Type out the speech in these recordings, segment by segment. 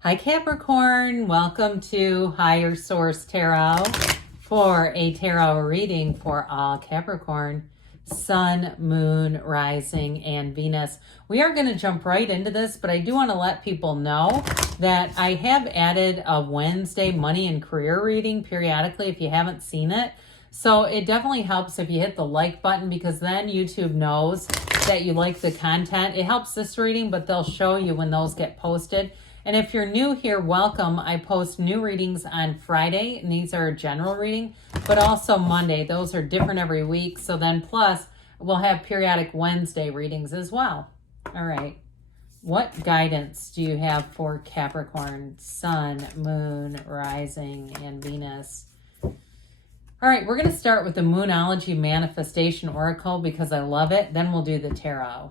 Hi Capricorn, welcome to Higher Source Tarot for a tarot reading for all Capricorn, Sun, Moon, Rising, and Venus. We are going to jump right into this, but I do want to let people know that I have added a Wednesday money and career reading periodically if you haven't seen it. So it definitely helps if you hit the like button, because then YouTube knows that you like the content. It helps this reading, but they'll show you when those get posted. And if you're new here, welcome. I post new readings on Friday, and these are a general reading, but also Monday. Those are different every week. So then plus, we'll have periodic Wednesday readings as well. All right. What guidance do you have for Capricorn, Sun, Moon, Rising, and Venus? All right, we're going to start with the Moonology Manifestation Oracle because I love it. Then we'll do the tarot.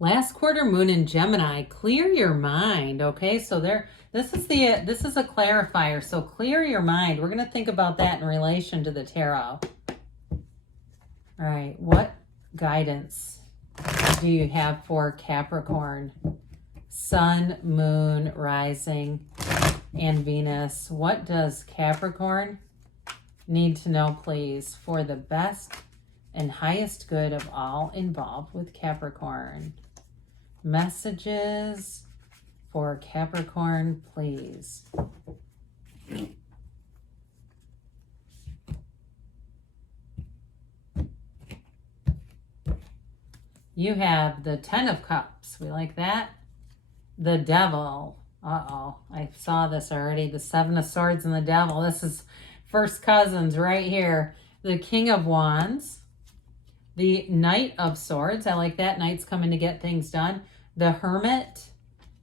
Last quarter moon in Gemini, clear your mind. Okay, so this is a clarifier. So clear your mind. We're going to think about that in relation to the tarot. All right, what guidance do you have for Capricorn, Sun, Moon, Rising, and Venus? What does Capricorn need to know, please, for the best and highest good of all involved with Capricorn? Messages for Capricorn, please. You have the Ten of Cups. We like that. The Devil. Uh-oh. I saw this already. The Seven of Swords and the Devil. This is first cousins right here. The King of Wands. The Knight of Swords. I like that. Knight's coming to get things done. The Hermit.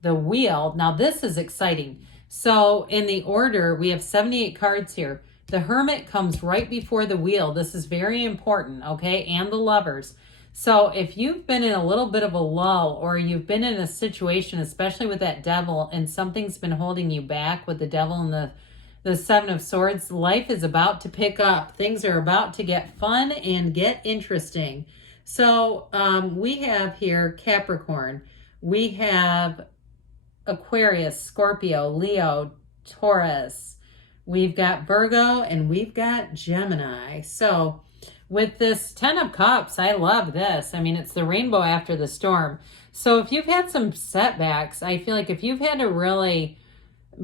The Wheel. Now this is exciting. So in the order, we have 78 cards here. The Hermit comes right before the Wheel. This is very important, okay? And the Lovers. So if you've been in a little bit of a lull, or you've been in a situation, especially with that Devil, and something's been holding you back with the Devil and the Seven of Swords, life is about to pick up. Things are about to get fun and get interesting. So we have here Capricorn. We have Aquarius, Scorpio, Leo, Taurus. We've got Virgo, and we've got Gemini. So with this Ten of Cups, I love this. I mean, it's the rainbow after the storm. So if you've had some setbacks, I feel like if you've had to really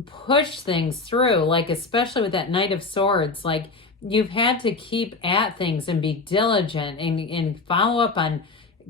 push things through, like especially with that Knight of Swords, like you've had to keep at things and be diligent and follow up on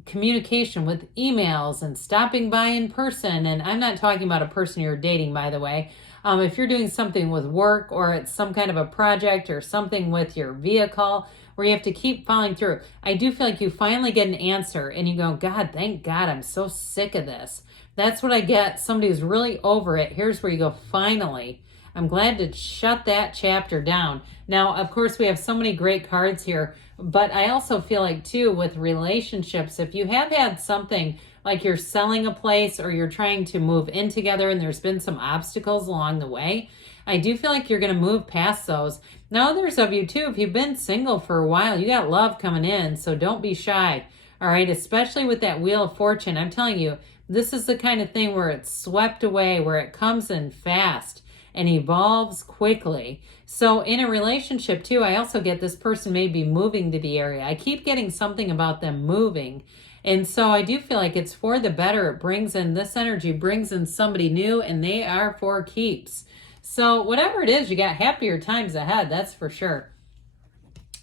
communication with emails and stopping by in person. And I'm not talking about a person you're dating, by the way. If you're doing something with work, or it's some kind of a project or something with your vehicle where you have to keep following through, I do feel like you finally get an answer and you go, God, thank God, I'm so sick of this. That's what I get. Somebody who's really over it. Here's where you go, finally. I'm glad to shut that chapter down. Now, of course, we have so many great cards here, but I also feel like, too, with relationships, if you have had something like you're selling a place or you're trying to move in together and there's been some obstacles along the way, I do feel like you're going to move past those. Now, others of you, too, if you've been single for a while, you got love coming in, so don't be shy, all right? Especially with that Wheel of Fortune. I'm telling you, this is the kind of thing where it's swept away, where it comes in fast and evolves quickly. So in a relationship too, I also get this person may be moving to the area. I keep getting something about them moving. And so I do feel like it's for the better. It brings in, this energy brings in somebody new, and they are for keeps. So whatever it is, you got happier times ahead, that's for sure.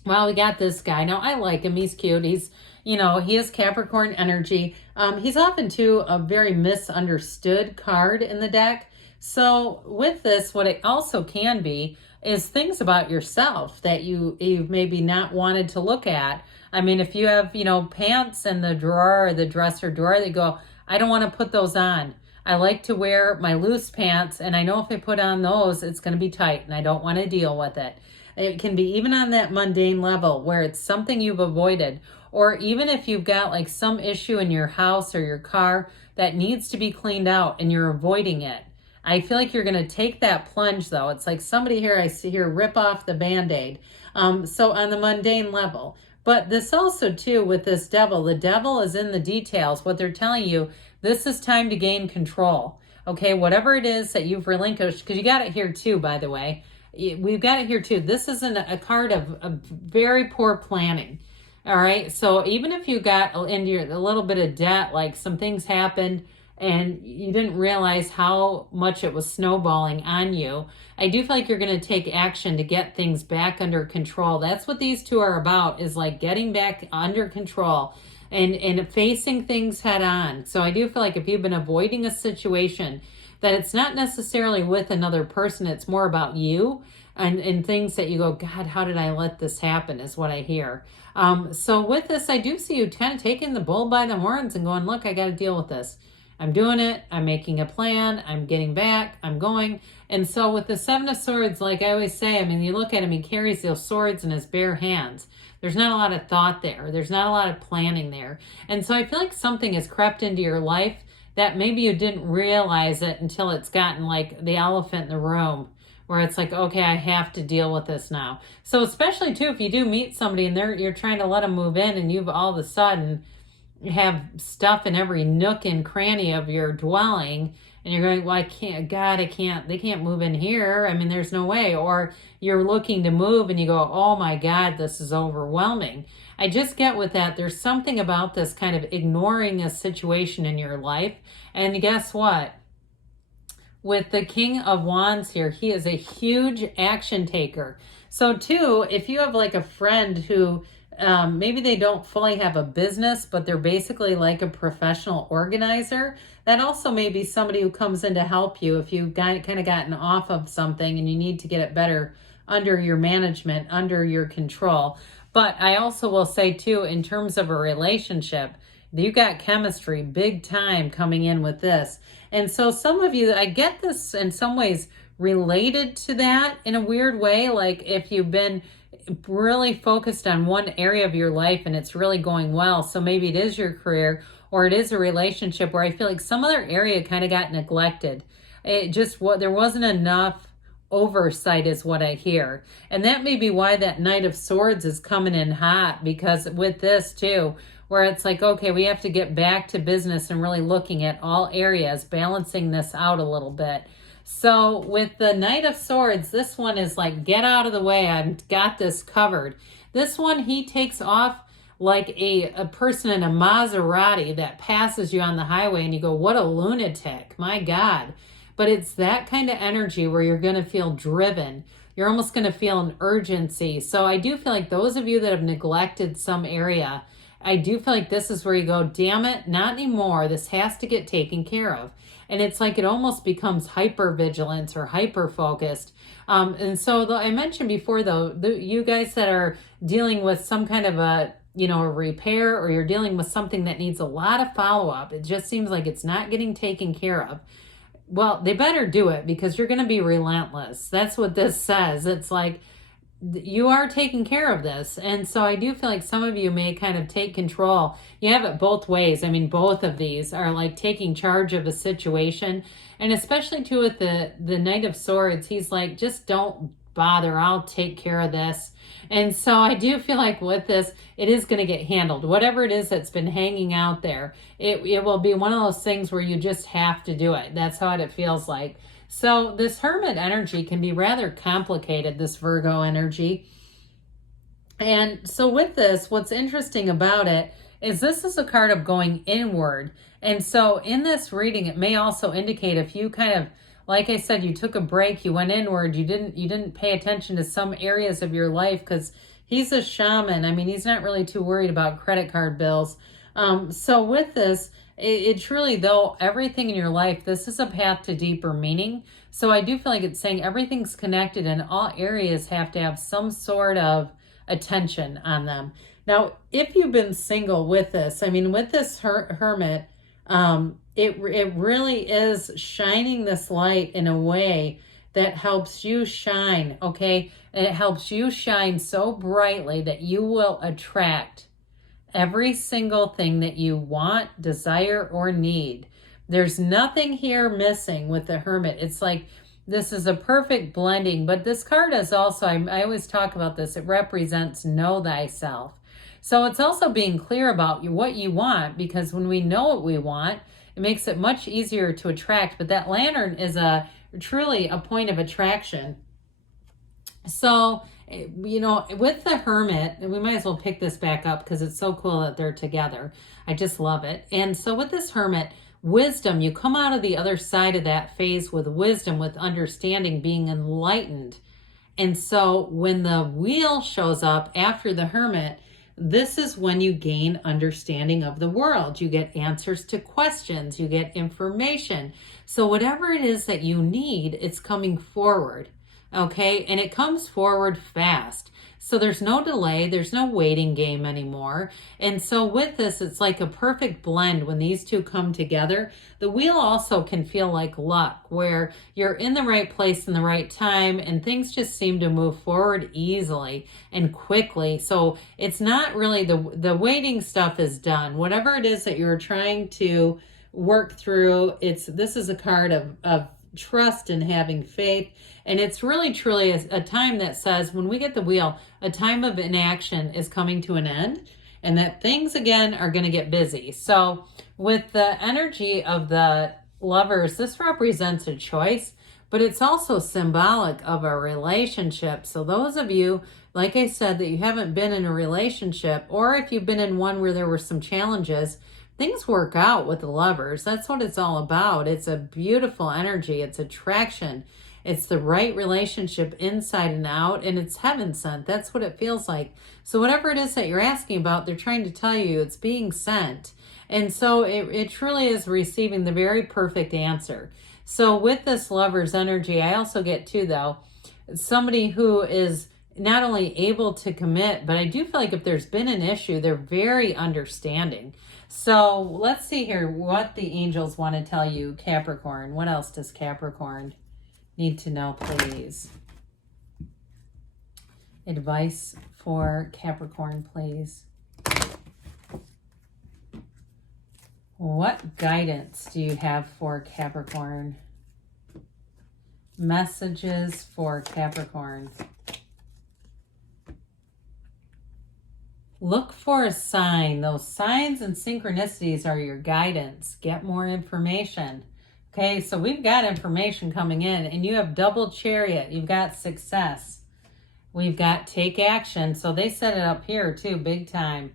Well, we got this guy. Now, I like him. He's cute. He's, he has Capricorn energy. He's often, too, a very misunderstood card in the deck. So with this, what it also can be is things about yourself that you've maybe not wanted to look at. I mean, if you have, pants in the drawer or the dresser drawer, they go, I don't want to put those on. I like to wear my loose pants, and I know if I put on those, it's going to be tight, and I don't want to deal with it. It can be even on that mundane level where it's something you've avoided, or even if you've got like some issue in your house or your car that needs to be cleaned out and you're avoiding it. I feel like you're going to take that plunge, though. It's like somebody here, I see here, rip off the Band-Aid. So on the mundane level. But this also, too, with this devil, the devil is in the details. What they're telling you, this is time to gain control. Okay, whatever it is that you've relinquished, because you got it here too, by the way. We've got it here too. This is a card of very poor planning. All right, so even if you got into a little bit of debt, like some things happened and you didn't realize how much it was snowballing on you, I do feel like you're going to take action to get things back under control. That's what these two are about, is like getting back under control and facing things head on. So I do feel like if you've been avoiding a situation, that it's not necessarily with another person, it's more about you and things that you go, God, how did I let this happen, is what I hear. So with this, I do see you kind of taking the bull by the horns and going, look, I got to deal with this. I'm doing it. I'm making a plan. I'm getting back. I'm going. And so with the Seven of Swords, like I always say, I mean, you look at him, he carries those swords in his bare hands. There's not a lot of thought there. There's not a lot of planning there. And so I feel like something has crept into your life that maybe you didn't realize it until it's gotten like the elephant in the room, where it's like, okay, I have to deal with this now. So especially too, if you do meet somebody and you're trying to let them move in, and you've all of a sudden have stuff in every nook and cranny of your dwelling, and you're going, well, I can't, God, I can't, they can't move in here. I mean, there's no way. Or you're looking to move and you go, oh my God, this is overwhelming. I just get with that. There's something about this kind of ignoring a situation in your life. And guess what? With the King of Wands here, he is a huge action taker. So too, if you have like a friend who maybe they don't fully have a business, but they're basically like a professional organizer, that also may be somebody who comes in to help you if you've kind of gotten off of something and you need to get it better under your management, under your control. But I also will say too, in terms of a relationship, you got chemistry big time coming in with this. And so some of you, I get this in some ways related to that in a weird way. Like if you've been really focused on one area of your life and it's really going well, so maybe it is your career or it is a relationship where I feel like some other area kind of got neglected. It just, there wasn't enough oversight is what I hear. And that may be why that Knight of Swords is coming in hot, because with this too, where it's like, okay, we have to get back to business and really looking at all areas, balancing this out a little bit. So with the Knight of Swords, this one is like, get out of the way. I've got this covered. This one, he takes off like a person in a Maserati that passes you on the highway and you go, what a lunatic, my God. But it's that kind of energy where you're going to feel driven. You're almost going to feel an urgency. So I do feel like those of you that have neglected some area, I do feel like this is where you go, damn it, not anymore. This has to get taken care of. And it's like it almost becomes hyper-vigilance or hyper-focused. And so I mentioned before, though, you guys that are dealing with some kind of a repair, or you're dealing with something that needs a lot of follow-up, it just seems like it's not getting taken care of. Well, they better do it, because you're going to be relentless. That's what this says. It's like you are taking care of this. And so I do feel like some of you may kind of take control. You have it both ways. I mean, both of these are like taking charge of a situation. And especially too with the Knight of Swords, he's like, just don't bother. I'll take care of this. And so I do feel like with this, it is going to get handled. Whatever it is that's been hanging out there, it will be one of those things where you just have to do it. That's how it feels like. So this Hermit energy can be rather complicated, this Virgo energy. And so with this, what's interesting about it is this is a card of going inward. And so in this reading, it may also indicate if you kind of, like I said, you took a break, you went inward, you didn't pay attention to some areas of your life, because he's a shaman. I mean, he's not really too worried about credit card bills. So with this, it truly, though, everything in your life, this is a path to deeper meaning. So I do feel like it's saying everything's connected and all areas have to have some sort of attention on them. Now, if you've been single with this, I mean, with this hermit, it really is shining this light in a way that helps you shine, okay? And it helps you shine so brightly that you will attract every single thing that you want, desire, or need. There's nothing here missing with the Hermit. It's like this is a perfect blending, but this card is also, I always talk about this, it represents know thyself. So it's also being clear about what you want, because when we know what we want, it makes it much easier to attract. But that lantern is truly a point of attraction. So, you know, with the Hermit, we might as well pick this back up because it's so cool that they're together. I just love it. And so with this Hermit, wisdom, you come out of the other side of that phase with wisdom, with understanding, being enlightened. And so when the Wheel shows up after the Hermit, this is when you gain understanding of the world. You get answers to questions, you get information. So whatever it is that you need, it's coming forward. Okay, and it comes forward fast. So there's no delay, there's no waiting game anymore. And so with this, it's like a perfect blend when these two come together. The Wheel also can feel like luck, where you're in the right place in the right time and things just seem to move forward easily and quickly. So it's not really the waiting stuff is done. Whatever it is that you're trying to work through, this is a card of trust and having faith. And it's really truly a time that says, when we get the Wheel, a time of inaction is coming to an end, and that things again are going to get busy. So with the energy of the Lovers, this represents a choice, but it's also symbolic of a relationship. So those of you, like I said, that you haven't been in a relationship, or if you've been in one where there were some challenges, things work out with the Lovers. That's what it's all about. It's a beautiful energy. It's attraction. It's the right relationship inside and out, and it's heaven sent. That's what it feels like. So whatever it is that you're asking about, they're trying to tell you it's being sent. And so it truly is receiving the very perfect answer. So with this Lover's energy, I also get too, though, somebody who is not only able to commit, but I do feel like if there's been an issue, they're very understanding. So let's see here what the angels want to tell you, Capricorn. What else does Capricorn need to know, please? Advice for Capricorn, please. What guidance do you have for Capricorn? Messages for Capricorn. Look for a sign. Those signs and synchronicities are your guidance. Get more information. Okay, so we've got information coming in, and you have double Chariot. You've got success. We've got take action. So they set it up here too, big time.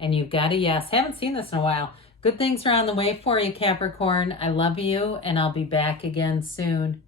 And you've got a yes. Haven't seen this in a while. Good things are on the way for you, Capricorn. I love you, and I'll be back again soon.